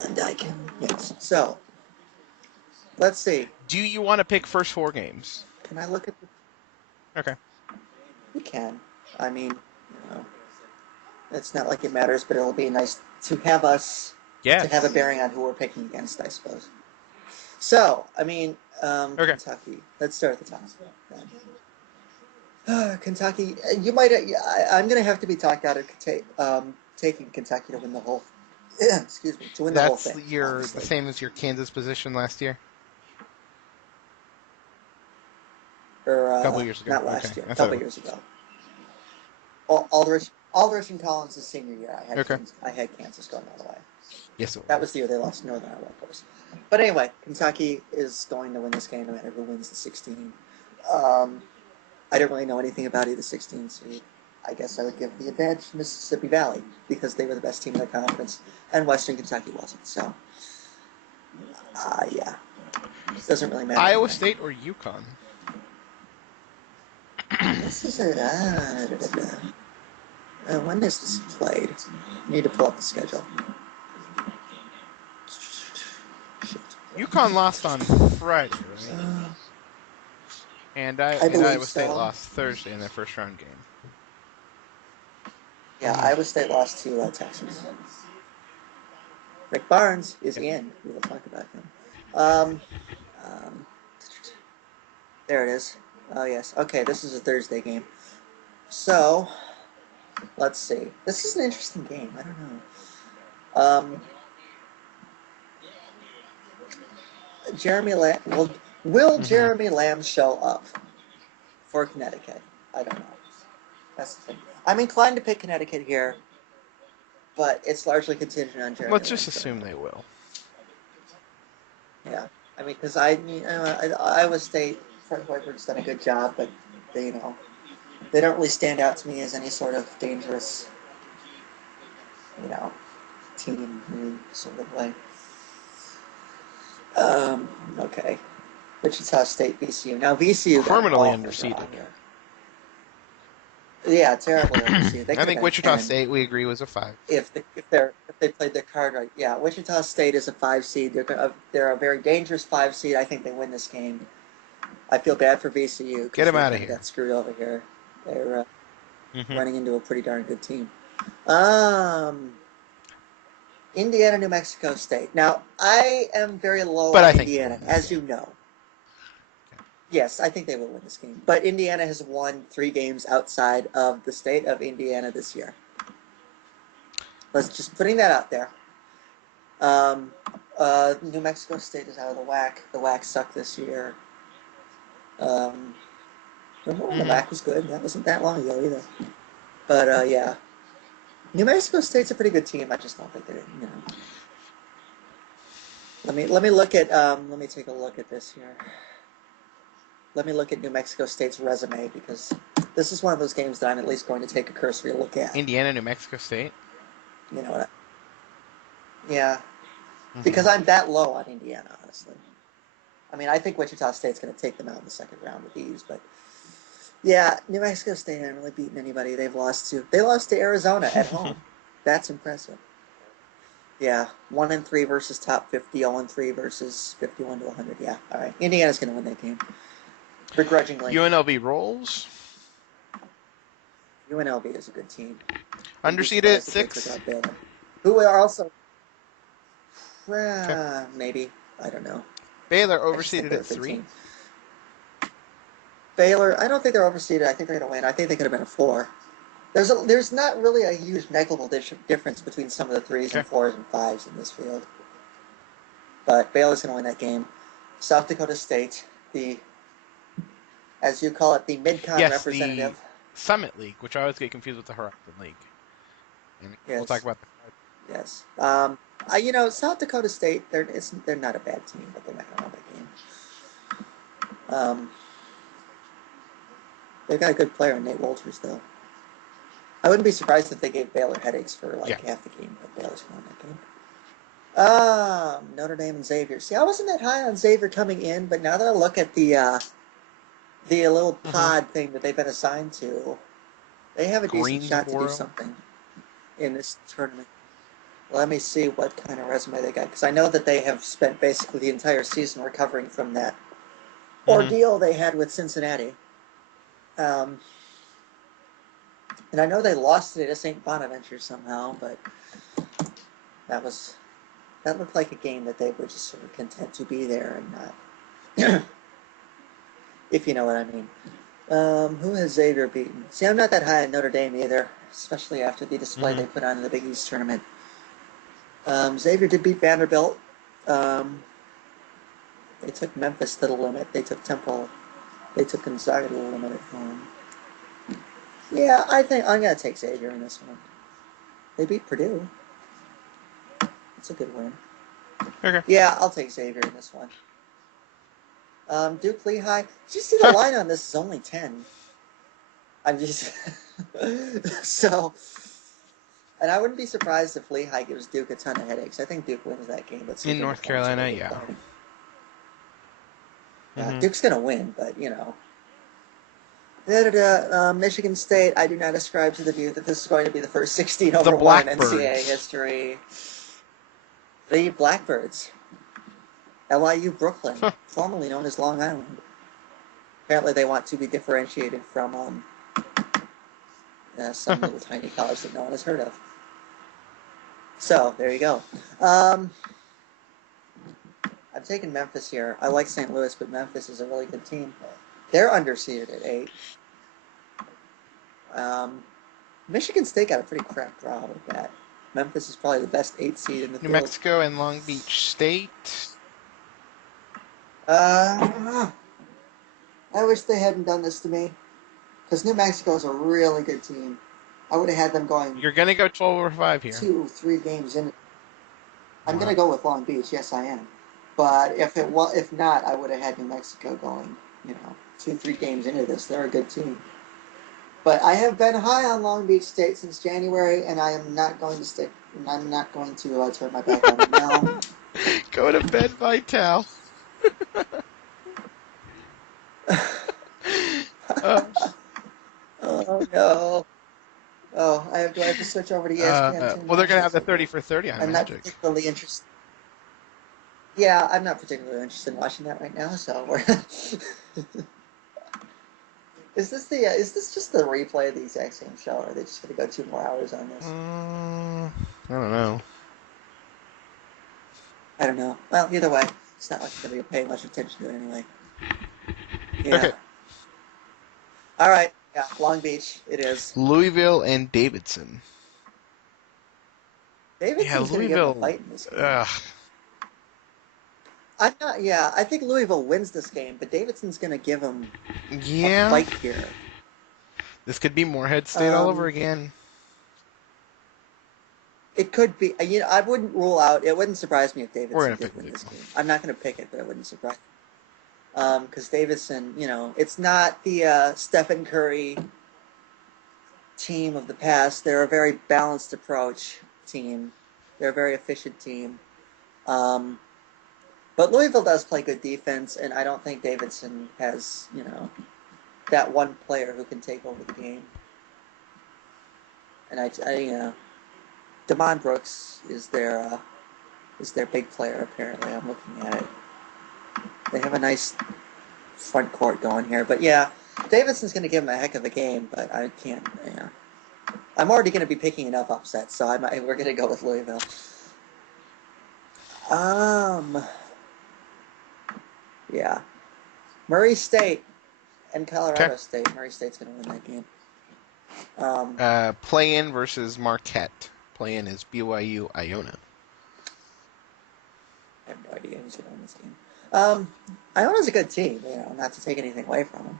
And I can, yes. So, let's see. Do you want to pick first 4 games? Can I look at the... Okay. We can. I mean, it's not like it matters, but it'll be nice to have us, to have a Yes. bearing on who we're picking against, I suppose. So, I mean, Okay. Kentucky. Let's start at the top. Kentucky, you might. I'm going to have to be talked out of taking Kentucky to win the whole. Excuse me, to win the whole That's thing. the Honestly, same as your Kansas position last year? or A couple years ago. not Okay. last year, I a thought it couple was. years ago. Aldrich and Collins' senior year, Okay. I had Kansas going all the way. Yes, it That was. was the year they lost to Northern Iowa, of course. But anyway, Kentucky is going to win this game no matter who wins the 16. Um, I don't really know anything about either 16 seed. I guess I would give the advantage to Mississippi Valley because they were the best team in the conference, and Western Kentucky wasn't. So, yeah, it doesn't really matter Iowa anyway. State or UConn? This is a when is this played? I need to pull up the schedule. Shit. UConn lost on Friday, right? And I believe Iowa State so. lost Thursday in their first round game. Yeah, Iowa State lost to Texas. Rick Barnes is Yep. in. We will talk about him. Um, um, there it is. Oh yes. Okay, this is a Thursday game. So let's see. This is an interesting game. I don't know. Jeremy Lamb. Will Mm-hmm. Jeremy Lamb show up for Connecticut? I don't know. That's the thing. I'm inclined to pick Connecticut here, but it's largely contingent on Jeremy Let's Lamb just showing assume up. they will. Yeah, I mean, because Iowa State, Fred Hoiberg's done a good job, but they, they don't really stand out to me as any sort of dangerous, you know, team in any sort of way. Okay. Wichita State, VCU. Now VCU got an Criminally awful draw underseeded. here. Yeah, terribly underseeded. They I could have think been a Wichita 10 State, we agree, was a 5. if they played their card right. Yeah, Wichita State is a 5 seed. They're a very dangerous 5 seed. I think they win this game. I feel bad for VCU Get because him they out of kind of here. got screwed over here. They're Mm-hmm. running into a pretty darn good team. Um, Indiana, New Mexico State. Now, I am very low But on I think they Indiana, win this as game. you know. Yes, I think they will win this game. But Indiana has won 3 games outside of the state of Indiana this year. Let's just putting that out there. New Mexico State is out of the WAC. The WAC sucked this year. Um, remember when the Mm-hmm. WAC was good? That wasn't that long ago either. But yeah, New Mexico State's a pretty good team. I just don't think they're. Let me look at let me take a look at this here. Let me look at New Mexico State's resume because this is one of those games that I'm at least going to take a cursory look at. Indiana, New Mexico State. You know what? Yeah, Mm-hmm. because I'm that low on Indiana, honestly. I mean, I think Wichita State's going to take them out in the second round with ease, but yeah, New Mexico State hasn't really beaten anybody. They lost to Arizona at home. That's impressive. Yeah, 1-3 versus top 50, 0-3 versus 51 to 100. Yeah, all right. Indiana's going to win that game, begrudgingly. UNLV rolls. UNLV is a good team. Wouldn't be Underseeded at surprised if they took 6. out Baylor, who are also Okay. maybe, I don't know. Baylor I just think overseeded they're a at good 3. team. Baylor, I don't think they're overseeded. I think they're going to win. I think they could have been a 4. There's not really a huge negligible difference between some of the 3s and Okay. 4s and 5s in this field. But Baylor's going to win that game. South Dakota State, the, as you call it, the mid-con Yes, the representative. Summit League, which I always get confused with the Horizon League. And we'll talk Yes, about yes. South Dakota State, they're not a bad team, but they're not going to win that game. They've got a good player in Nate Wolters, though. I wouldn't be surprised if they gave Baylor headaches for yeah. half the game, but Baylor's going to win that game. Notre Dame and Xavier. See, I wasn't that high on Xavier coming in, but now that I look at the little Mm-hmm. pod thing that they've been assigned to, they have a decent shot to do Greensboro. something in this tournament. Let me see what kind of resume they got, because I know that they have spent basically the entire season recovering from that ordeal they had with Cincinnati. Um, and I know they lost today to St. Bonaventure somehow, but that looked like a game that they were just sort of content to be there and not, if you know what I mean. Who has Xavier beaten? See, I'm not that high on Notre Dame either, especially after the display they put on in the Big East tournament. Xavier did beat Vanderbilt. They took Memphis to the limit. They took Temple. They took Gonzaga to the limit at home. Yeah, I think I'm going to take Xavier in this one. They beat Purdue. It's a good win. Okay. Yeah, I'll take Xavier in this one. Duke Lehigh. Did you see the line on this is only 10? I'm just... So... And I wouldn't be surprised if Lehigh gives Duke a ton of headaches. I think Duke wins that game. But In North Carolina, yeah. Duke's going to win, but, you know. Michigan State, I do not ascribe to the view that this is going to be the first 16 over 1 in NCAA history. The Blackbirds. LIU Brooklyn, formerly known as Long Island. Apparently they want to be differentiated from some little tiny college that no one has heard of. So, there you go. I'm taking Memphis here. I like St. Louis, but Memphis is a really good team. They're underseeded at 8. Michigan State got a pretty crap draw with that. Memphis is probably the best 8 seed in the field. New Mexico and Long Beach State. I wish they hadn't done this to me. Because New Mexico is a really good team. I would have had them going... You're going to go 12 over 5 here. 2-3 games in. I'm going to go with Long Beach. Yes, I am. But if not, I would have had New Mexico going, 2-3 games into this. They're a good team. But I have been high on Long Beach State since January, and I am not going to stick. I'm not going to turn my back on it now. Go to bed, Vital. Oh no! Oh, do I have to switch over to ESPN? Well, they're going to have the 30 for 30 on I'm Magic. not particularly interested. Yeah, I'm not particularly interested in watching that right now. So, is this just the replay of the exact same show, or are they just going to go 2 more hours on this? I don't know. I don't know. Well, either way, it's not like I'm going to be paying much attention to it anyway. Yeah. Okay. All right. Yeah, Long Beach. It is. Louisville and Davidson. Davidson's going to give them a fight in this game. I think Louisville wins this game, but Davidson's going to give them a fight here. This could be Morehead State all over again. It could be. I wouldn't rule out. It wouldn't surprise me if Davidson did win this game. I'm not going to pick it, but it wouldn't surprise me. Because Davidson, it's not the Stephen Curry team of the past. They're a very balanced approach team. They're a very efficient team. But Louisville does play good defense, and I don't think Davidson has, that one player who can take over the game. And Damon Brooks is their big player, apparently. I'm looking at it. They have a nice front court going here. But yeah, Davidson's going to give him a heck of a game, but I can't, I'm already going to be picking enough upsets, so we're going to go with Louisville. Yeah. Murray State and Colorado State. Murray State's going to win that game. Play-in versus Marquette. Play-in is BYU Iona. I have no idea who's going to win this game. Iona's a good team, not to take anything away from them.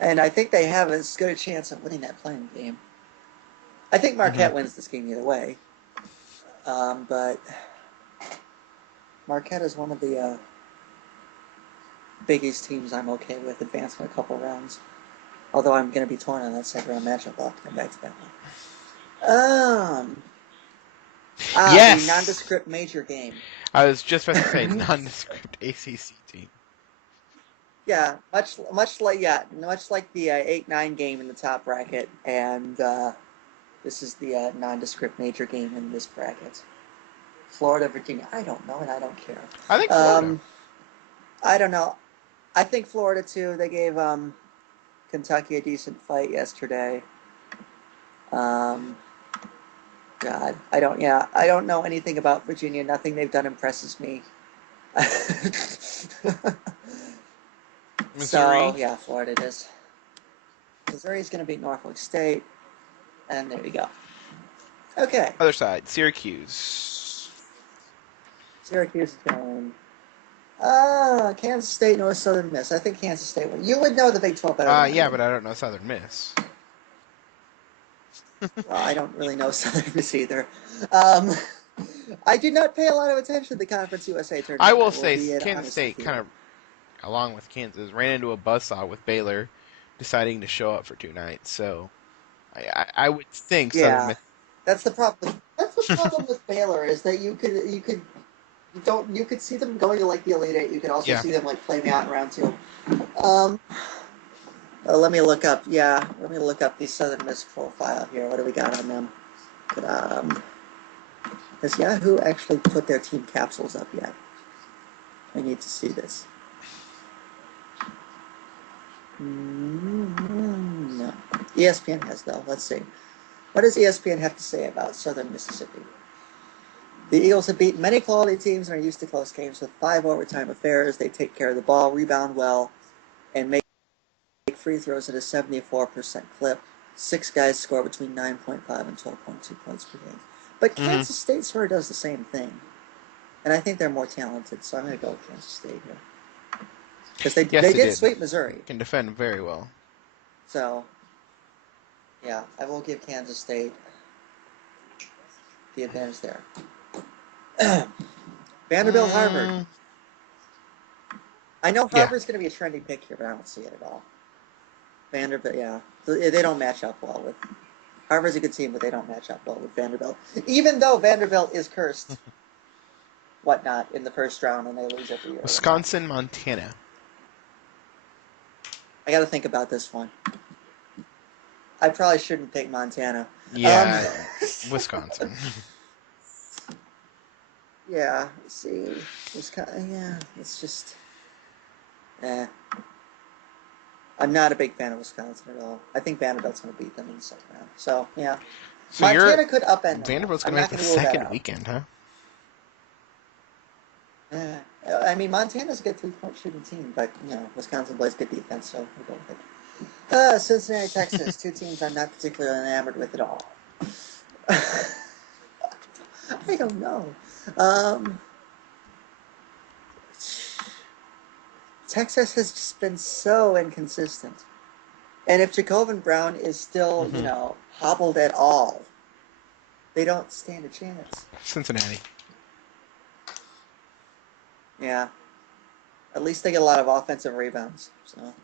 And I think they have as good a chance of winning that play-in game. I think Marquette wins this game either way. But Marquette is one of the Big East teams I'm okay with advancing a couple rounds. Although I'm going to be torn on that second round matchup. I'll have to come back to that one. Yes! The nondescript major game. I was just about to say nondescript ACC team. Yeah, much like the 8-9 game in the top bracket, and this is the nondescript major game in this bracket. Florida, Virginia. I don't know, and I don't care. I think Florida. I don't know. I think Florida too. They gave Kentucky a decent fight yesterday. Um, God, I don't. Yeah, I don't know anything about Virginia. Nothing they've done impresses me. Missouri. So yeah, Florida it is. Missouri's going to beat Norfolk State, and there you go. Okay. Other side, Syracuse. Syracuse is going. Kansas State, North Southern Miss. I think Kansas State will. You would know the Big 12 better than I Yeah, would. but I don't know Southern Miss. Well, I don't really know Southern Miss either. Um, I do not pay a lot of attention to the Conference USA tournament. I will say be Kansas State kind of, along with Kansas, ran into a buzzsaw with Baylor deciding to show up for 2 nights. So I would think Southern Yeah, Miss. that's the problem. That's the problem with Baylor is that you could see them going to like the Elite Eight. You could also Yeah. see them like playing out in round 2. Um, let me look up. Yeah, let me look up the Southern Miss profile here. What do we got on them? Has Yahoo actually put their team capsules up yet? I need to see this. No. ESPN has, though. Let's see. What does ESPN have to say about Southern Mississippi? The Eagles have beaten many quality teams and are used to close games with 5 overtime affairs. They take care of the ball, rebound well, and make free throws at a 74% clip. 6 guys score between 9.5 and 12.2 points per game. But Kansas State sort of does the same thing. And I think they're more talented, so I'm going to go with Kansas State here. Because they did sweep Missouri. Can defend very well. So, yeah, I will give Kansas State the advantage there. Vanderbilt, Harvard. I know Harvard's going to be a trendy pick here, but I don't see it at all. Vanderbilt, yeah. They don't match up well with... Harvard's a good team, but they don't match up well with Vanderbilt. Even though Vanderbilt is cursed, whatnot, in the first round, and they lose every year. Wisconsin, Montana. I got to think about this one. I probably shouldn't pick Montana. Yeah, Wisconsin. Yeah, see, Wisconsin, yeah, it's just, I'm not a big fan of Wisconsin at all. I think Vanderbilt's going to beat them in the second round. So, yeah. So Montana could upend them. Vanderbilt's going to make the second weekend, huh? Yeah. I mean, Montana's a good 3-point shooting team, but, Wisconsin plays good defense, so we'll go with it. Cincinnati, Texas, 2 teams I'm not particularly enamored with at all. I don't know. Texas has just been so inconsistent. And if Jacobin Brown is still, hobbled at all, they don't stand a chance. Cincinnati. Yeah. At least they get a lot of offensive rebounds. So,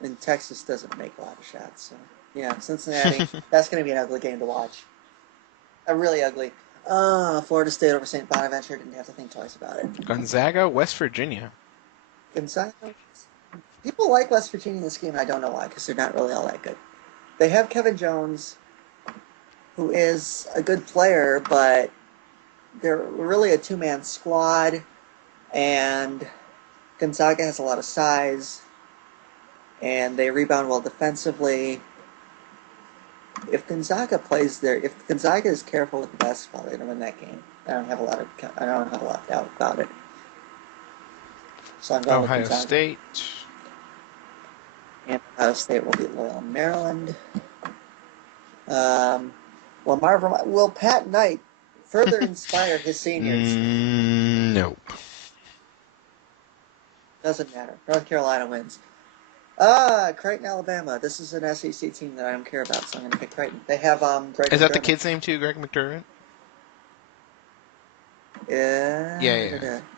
and Texas doesn't make a lot of shots. So, yeah, Cincinnati. That's going to be an ugly game to watch. Really ugly. Florida State over St. Bonaventure. Didn't have to think twice about it. Gonzaga, West Virginia. Gonzaga. People like West Virginia in this game. I don't know why, because they're not really all that good. They have Kevin Jones, who is a good player, but they're really a 2-man squad, and Gonzaga has a lot of size, and they rebound well defensively. If Gonzaga is careful with the basketball, they're going to win that game. I don't have a lot of doubt about it. So I'm going with Gonzaga. Ohio State. And Ohio State will beat Loyola, Maryland. Will Pat Knight further inspire his seniors? Nope. Doesn't matter. North Carolina wins. Creighton, Alabama. This is an SEC team that I don't care about, so I'm going to pick Creighton. They have Greg Is that McDermott. the kid's name too, Greg McDermott? Yeah.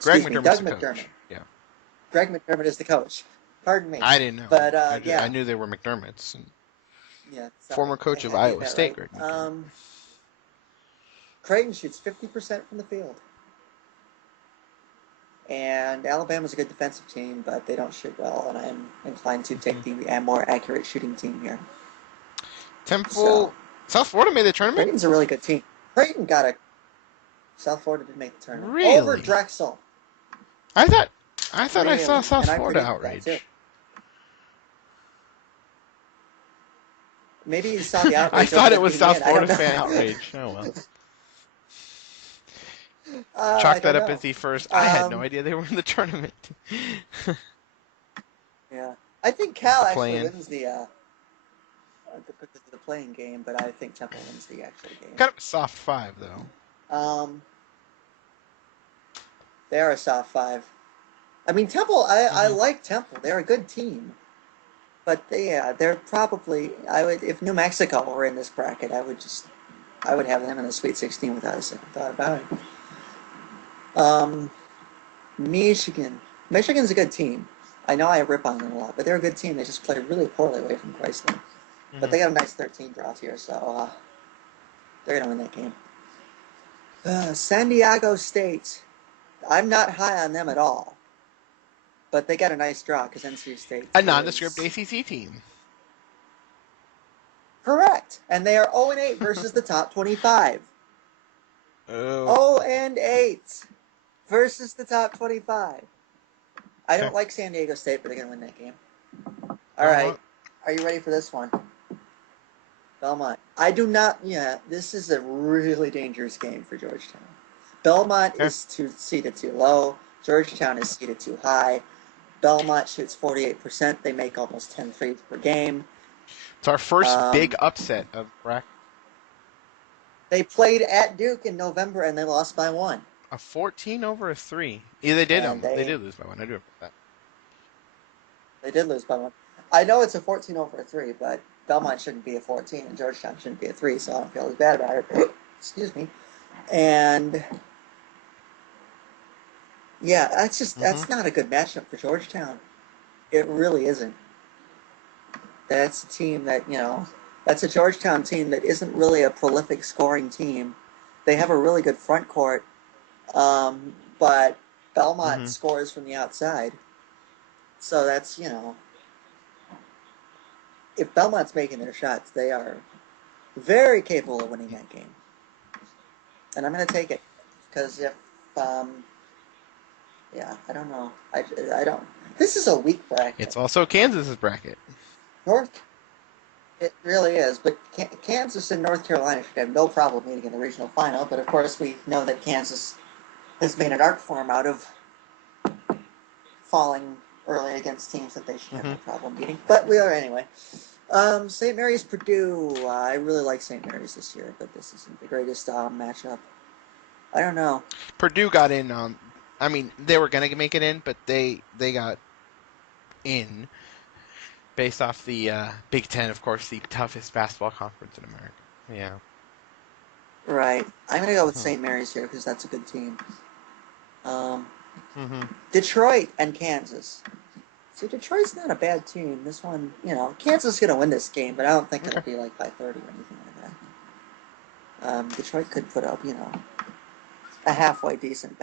Greg Doug McDermott's the McDermott. coach. Yeah. Greg McDermott is the coach. Pardon me. I didn't know. But, I knew they were McDermotts. Yeah. Former coach of Iowa State, Greg McDermott. Creighton shoots 50% from the field. And Alabama's a good defensive team, but they don't shoot well, and I'm inclined to take the more accurate shooting team here. Temple, South Florida made the tournament? Creighton's a really good team. Creighton got a South Florida did make the tournament over Really? Drexel. I thought I saw Really, South and I Florida predicted that too. outrage. Maybe you saw the I outrage over thought it them was beating South in. I don't Florida know. fan outrage. Oh well. I Chalk that don't up know. as the first. I had no Um, idea they were in the tournament. yeah, I think Cal The actually play-in. wins the playing game, but I think Temple wins the actual game. Kind of a soft 5 though. Um, they are a soft five. I mean, Temple. I Hmm. like Temple. They're a good team, but they're probably. I would if New Mexico were in this bracket, I would have them in the Sweet 16 without a second thought about it. Um, Michigan. Michigan's a good team. I know I rip on them a lot, but they're a good team. They just play really poorly away from Chrysler. But Hmm. they got a nice 13 draws here, so they're going to win that game. San Diego State. I'm not high on them at all, but they got a nice draw because NC State A nondescript is ACC team. correct, and they are 0-8 versus the top 25. Oh. 0-8 versus the top 25. I Okay. don't like San Diego State, but they're going to win that game. All right, Belmont. are you ready for this one? Belmont. I do not. Yeah, this is a really dangerous game for Georgetown. Belmont Okay. is seated too low. Georgetown is seated too high. Belmont shoots 48%. They make almost 10 threes per game. It's our first big Um, upset of bracket. they played at Duke in November and they lost by one. A 14 over a 3. Yeah, they did. And They did lose by one. I do remember that. they did lose by one. I know it's a 14 over a three, but Belmont shouldn't be a 14 and Georgetown shouldn't be a three, so I don't feel as bad about it. Excuse me. And yeah, Hmm. that's not a good matchup for Georgetown. It really isn't. That's a team that's a Georgetown team that isn't really a prolific scoring team. They have a really good front court, but Belmont Hmm. scores from the outside. So that's, if Belmont's making their shots, they are very capable of winning that game. And I'm going to take it because um, I don't know. I don't. This is a weak bracket. It's also Kansas's bracket. North It really is, but Kansas and North Carolina should have no problem meeting in the regional final. But of course, we know that Kansas has made an art form out of falling early against teams that they should have Hmm. no problem beating. But we are anyway. St. Mary's Purdue. I really like St. Mary's this year, but this isn't the greatest matchup. I don't know. Purdue got in. I mean, they were gonna make it in, but they got in based off the Big Ten, of course, the toughest basketball conference in America. Yeah. Right. I'm gonna go with Hmm. St. Mary's here because that's a good team. Um, Hmm. Detroit and Kansas. See, Detroit's not a bad team. This one, Kansas is going to win this game, but I don't think it'll Okay. be like by 30 or anything like that. Detroit could put up, a halfway decent